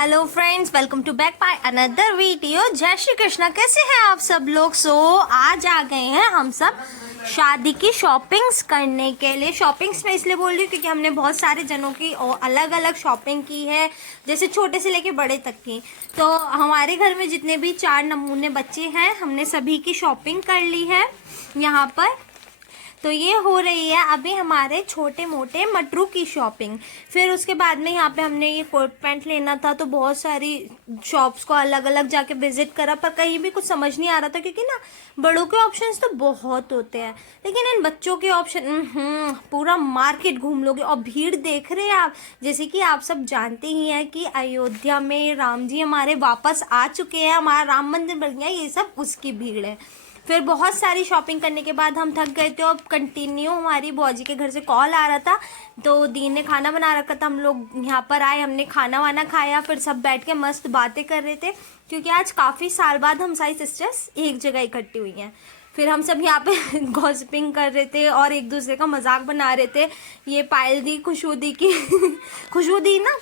Hello friends, welcome to back by another video. जय श्री कृष्णा। कैसे हैं आप सब लोग? आज आ गए हैं हम सब शादी की शॉपिंग्स करने के लिए। शॉपिंग्स में इसलिए बोल रही हूँ क्योंकि हमने बहुत सारे जनों की अलग अलग शॉपिंग की है, जैसे छोटे से लेके बड़े तक की। तो हमारे घर में जितने भी 4 नमूने बच्चे हैं, हमने सभी की शॉपिंग कर ली है यहाँ पर। तो ये हो रही है अभी हमारे छोटे मोटे मटरू की शॉपिंग। फिर उसके बाद में यहाँ पे हमने ये कोट पैंट लेना था, तो बहुत सारी शॉप्स को अलग अलग जाके विजिट करा, पर कहीं भी कुछ समझ नहीं आ रहा था क्योंकि ना बड़ों के ऑप्शंस तो बहुत होते हैं, लेकिन इन बच्चों के ऑप्शन पूरा मार्केट घूम लोगे। और भीड़ देख रहे हैं आप, जैसे कि आप सब जानते ही हैं कि अयोध्या में राम जी हमारे वापस आ चुके हैं, हमारा राम मंदिर बन गया, ये सब उसकी भीड़ है। फिर बहुत सारी शॉपिंग करने के बाद हम थक गए थे और कंटिन्यू हमारी बॉजी के घर से कॉल आ रहा था, तो दी ने खाना बना रखा था। हम लोग यहाँ पर आए, हमने खाना वाना खाया, फिर सब बैठ के मस्त बातें कर रहे थे क्योंकि आज काफ़ी साल बाद हम सारी सिस्टर्स एक जगह इकट्ठी हुई हैं। फिर हम सब यहाँ पे गॉसिपिंग कर रहे थे और एक दूसरे का मजाक बना रहे थे। ये पायल दी, खुशबू दी की खुशबू दी ना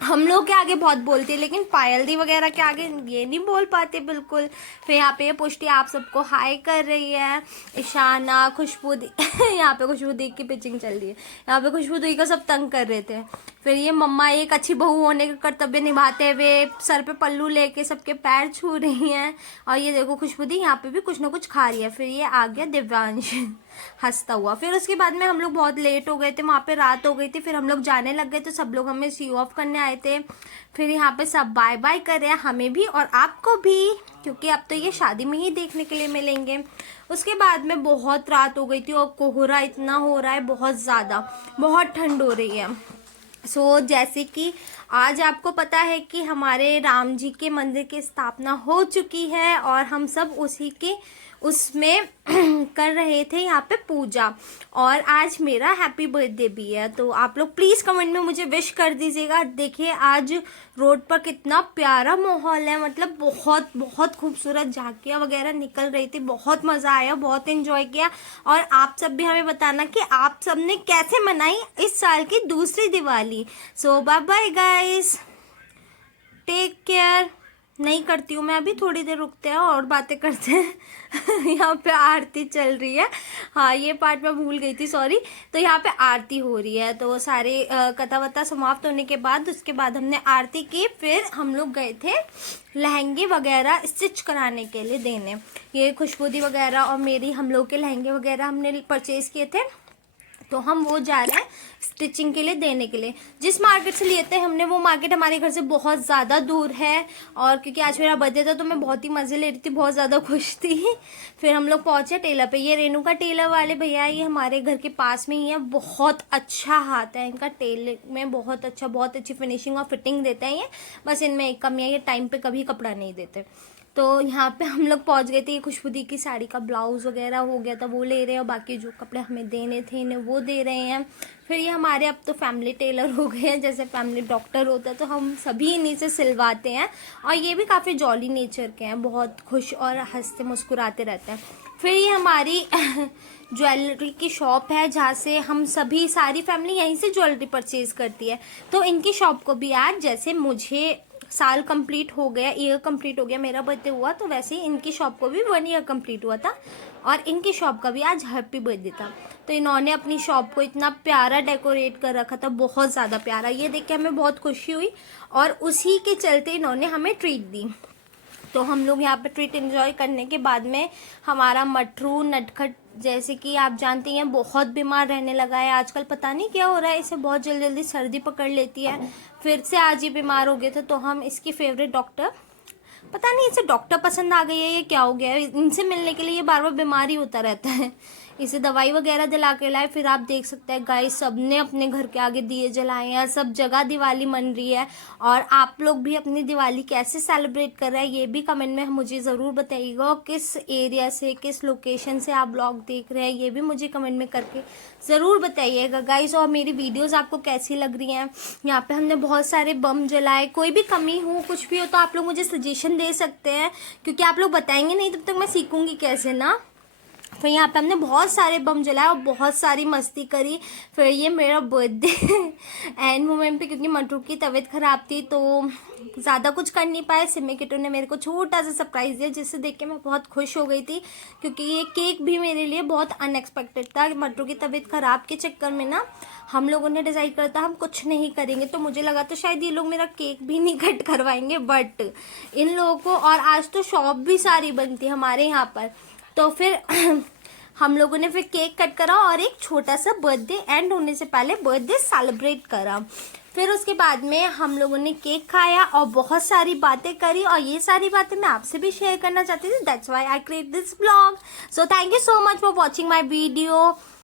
हम लोग के आगे बहुत बोलती है, लेकिन पायल दी वगैरह के आगे ये नहीं बोल पाते बिल्कुल। फिर यहाँ पे पुष्टि आप सबको हाय कर रही है, ईशाना, खुशबू दी यहाँ पे खुशबू दी की पिचिंग चल रही है, यहाँ पे खुशबू दी को सब तंग कर रहे थे। फिर ये मम्मा एक अच्छी बहू होने का कर्तव्य निभाते हुए सर पे पल्लू लेके सबके पैर छू रही हैं। और ये देखो खुशबू दी यहाँ पे भी कुछ ना कुछ खा रही है। फिर ये आ गया दिव्यांश हंसता हुआ। फिर उसके बाद में हम लोग बहुत लेट हो गए थे, वहाँ पे रात हो गई थी, फिर हम लोग जाने लग गए, तो सब लोग हमें सी ऑफ करने आए थे। फिर यहाँ पे सब बाय बाय कर रहे हैं, हमें भी और आपको भी, क्योंकि अब तो ये शादी में ही देखने के लिए मिलेंगे। उसके बाद में बहुत रात हो गई थी और कोहरा इतना हो रहा है, बहुत ज़्यादा, बहुत ठंड हो रही है। जैसे कि आज आपको पता है कि हमारे राम जी के मंदिर की स्थापना हो चुकी है और हम सब उसी के उसमें कर रहे थे यहाँ पे पूजा। और आज मेरा हैप्पी बर्थडे भी है, तो आप लोग प्लीज़ कमेंट में मुझे विश कर दीजिएगा। देखिए आज रोड पर कितना प्यारा माहौल है, मतलब बहुत बहुत खूबसूरत झांकियाँ वगैरह निकल रही थी, बहुत मज़ा आया, बहुत एंजॉय किया। और आप सब भी हमें बताना कि आप सब ने कैसे मनाई इस साल की दूसरी Diwali. Bye bye guys, take care. नहीं करती हूँ मैं अभी, थोड़ी देर रुकते हैं और बातें करते हैं यहाँ पे आरती चल रही है, हाँ ये पार्ट मैं भूल गई थी, सॉरी। तो यहाँ पे आरती हो रही है, तो सारे कथा वथा समाप्त होने के बाद उसके बाद हमने आरती की। फिर हम लोग गए थे लहंगे वगैरह स्टिच कराने के लिए देने। ये खुशबूदी वगैरह और मेरी, हम लोग के लहंगे वगैरह हमने परचेज किए थे, तो हम वो जा रहे हैं स्टिचिंग के लिए देने के लिए। जिस मार्केट से लिए थे हमने, वो मार्केट हमारे घर से बहुत ज़्यादा दूर है, और क्योंकि आज मेरा बर्थडे था तो मैं बहुत ही मज़े ले रही थी, बहुत ज़्यादा खुश थी। फिर हम लोग पहुँचे टेलर पे। ये रेणुका टेलर वाले भैया, ये हमारे घर के पास में ही है, बहुत अच्छा हाथ है इनका टेलर में, बहुत अच्छा, बहुत अच्छी फिनिशिंग और फिटिंग देते हैं ये। बस इनमें एक कमी है, ये टाइम पर कभी कपड़ा नहीं देते। तो यहाँ पे हम लोग पहुँच गए थे। खुशबूदी की साड़ी का ब्लाउज़ वगैरह हो गया था, वो ले रहे हैं, और बाकी जो कपड़े हमें देने थे इन्हें वो दे रहे हैं। फिर ये हमारे अब तो फैमिली टेलर हो गए हैं, जैसे फैमिली डॉक्टर होता है, तो हम सभी इन्हीं से सिलवाते हैं। और ये भी काफ़ी जॉली नेचर के हैं, बहुत खुश और हंसते मुस्कुराते रहते हैं। फिर ये हमारी ज्वेलरी की शॉप है, जहाँ से हम सभी, सारी फैमिली यहीं से ज्वेलरी परचेज़ करती है। तो इनकी शॉप को भी आज, जैसे मुझे साल कंप्लीट हो गया, ईयर कंप्लीट हो गया, मेरा बर्थडे हुआ, तो वैसे ही इनकी शॉप को भी 1 ईयर कंप्लीट हुआ था, और इनकी शॉप का भी आज हैप्पी बर्थडे था। तो इन्होंने अपनी शॉप को इतना प्यारा डेकोरेट कर रखा था, बहुत ज़्यादा प्यारा। ये देख के हमें बहुत खुशी हुई, और उसी के चलते इन्होंने हमें ट्रीट दी। तो हम लोग यहाँ पे ट्रीट एंजॉय करने के बाद में हमारा मटरू नटखट, जैसे कि आप जानती हैं, बहुत बीमार रहने लगा है आजकल, पता नहीं क्या हो रहा है इसे, बहुत जल्दी जल्दी सर्दी पकड़ लेती है। फिर से आज ही बीमार हो गए थे, तो हम इसकी फेवरेट डॉक्टर, पता नहीं इसे डॉक्टर पसंद आ गई है, ये क्या हो गया है, इनसे मिलने के लिए ये बार बार बीमार ही होता रहता है। इसे दवाई वगैरह दिला के लाए। फिर आप देख सकते हैं गाइस, सबने अपने घर के आगे दिए जलाए हैं, सब जगह दिवाली मन रही है। और आप लोग भी अपनी दिवाली कैसे सेलिब्रेट कर रहे हैं, ये भी कमेंट में मुझे ज़रूर बताइएगा। किस एरिया से, किस लोकेशन से आप ब्लॉग देख रहे हैं, ये भी मुझे कमेंट में करके ज़रूर बताइएगा गाइस। और मेरी वीडियोज़ आपको कैसी लग रही हैं। यहाँ पे हमने बहुत सारे बम जलाए, कोई भी कमी हो, कुछ भी हो, तो आप लोग मुझे सजेशन दे सकते हैं, क्योंकि आप लोग बताएंगे नहीं तब तक मैं सीखूंगी कैसे ना। फिर यहाँ पे हमने बहुत सारे बम जलाए और बहुत सारी मस्ती करी। फिर ये मेरा बर्थडे एंड मोमेंट पे, क्योंकि मटरू की तबीयत ख़राब थी तो ज़्यादा कुछ कर नहीं पाए। सिमी किट्टू ने मेरे को छोटा सा सरप्राइज़ दिया जिसे देख के मैं बहुत खुश हो गई थी, क्योंकि ये केक भी मेरे लिए बहुत अनएक्सपेक्टेड था। मटरू की तबीयत ख़राब के चक्कर में ना हम लोगों ने डिसाइड करा था हम कुछ नहीं करेंगे, तो मुझे लगा तो शायद ये लोग मेरा केक भी नहीं कट करवाएंगे, बट इन लोगों को, और आज तो शॉप भी सारी बंद थी हमारे यहाँ पर, तो फिर हम लोगों ने फिर केक कट करा और एक छोटा सा बर्थडे एंड होने से पहले बर्थडे सेलिब्रेट करा। फिर उसके बाद में हम लोगों ने केक खाया और बहुत सारी बातें करी, और ये सारी बातें मैं आपसे भी शेयर करना चाहती थी, that's why I create this blog. So thank you so much for watching my video.